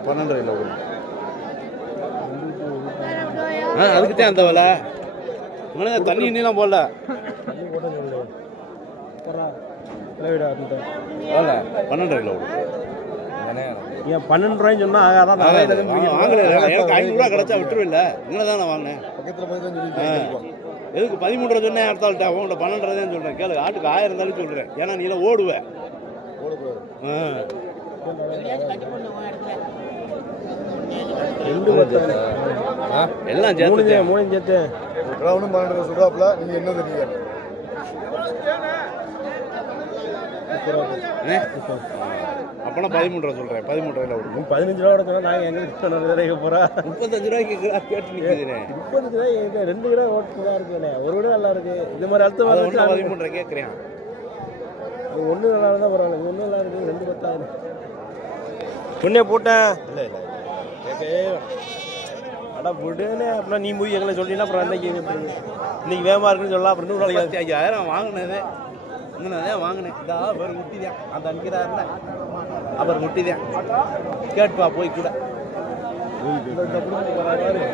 பன்னெண்டு ஆ அதுக்கிட்டே அந்த விலை. இவனுங்க தண்ணி இன்னிலாம் போடல. பன்னெண்டு கிலோ ஏன் பன்னெண்டு ரூபாய்ன்னு சொன்னா அதான் வாங்கல எனக்கு ஐநூறுரூவா கிடைச்சா விட்டுருவில்ல இங்கே தான் நான் வாங்கினேன். பக்கத்தில் போய் ஆ. எதுக்கு பதிமூணு ரூபா சொன்னேன் அடுத்தாள்கிட்ட உங்கள்கிட்ட பன்னெண்டு ரூபா தான் சொல்கிறேன் கேளு ஆட்டுக்கு ஆயிரம் இருந்தாலும் சொல்கிறேன் ஏன்னா நீ எல்லாம் ஓடுவேன் எல்லாம் சேர்த்து மூணு சேர்த்து. பன்னெண்டு ரூபா சொல்லுவாப்புல நீங்கள் என்ன தெரியுங்க அப்போனா பதிமூணு ரூபா சொல்கிறேன் பதிமூணு ரூபாயில் விடுங்க பதினஞ்சு ரூபா கூட சொன்னா நாங்கள் எங்க விளைய போறா? முப்பத்தஞ்சு ரூபாய்க்கு கிலோ கேட்டு நிற்குதுண்ணே முப்பது ரூபாய் எங்க ரெண்டு கிலோ ஓட்டு தான் இருக்குண்ணே ஒரு விட நல்லா இருக்கு. இந்த மாதிரி ஒன்று பதிமூணு கேட்குறேன் அது ஒன்று நல்லா இருந்தால் பரவாயில்ல. ஒன்று நல்லா இருக்கு. ரெண்டு பத்தாயிரம். பொண்ணே போட்டேன். இல்லை இல்லை. கேட்கவே அடா போட்டுன்னு அப்புறம் நீ போய் எங்களை சொல்லினா அப்புறம் அன்னைக்கு இன்னைக்கு வேகமாக இருக்குன்னு சொல்லலாம். அப்புறம் நாளைக்கு ஐயாயிரம் வாங்கினது. இங்கே வாங்கினேன். இதா அவர் முட்டிதான். அந்த அனுப்பிக்கிறாருல அவர் முட்டிதான். கேட்டுப்பா போய் கூட.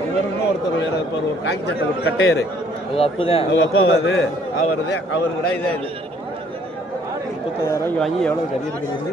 இன்னும் ஒருத்தர் வேற இருப்பார் ஒரு காக்கி சட்டை ஒரு கட்டையரு அவங்க அப்பு தான் அவங்க அப்பா அது அவர் தான் அவரு கூட இதே இது. முப்பத்தாயிரம் ரூபாய்க்கு வாங்கி எவ்வளோ கறி இருக்குது